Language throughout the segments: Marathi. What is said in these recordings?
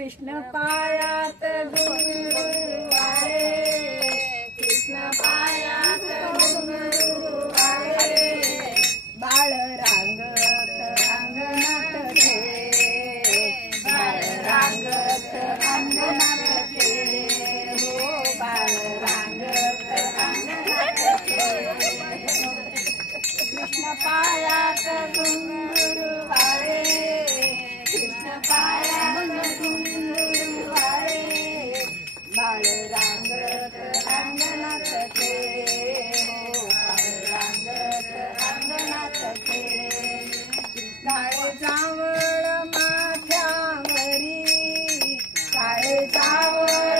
कृष्ण पायात गुरु रांगत अंगणात हो पांडुरांगत अंगणात काळे जावळ माथ्यावरी काळे जावळ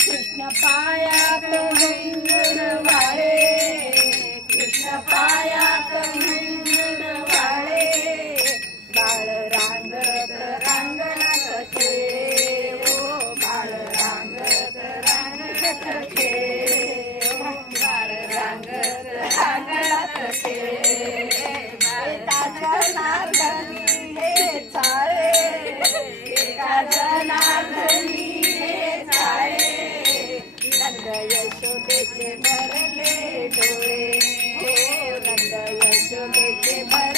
कृष्ण पायात वारे यशोदेचे भरले डोळे हो रंग यशोदेचे भर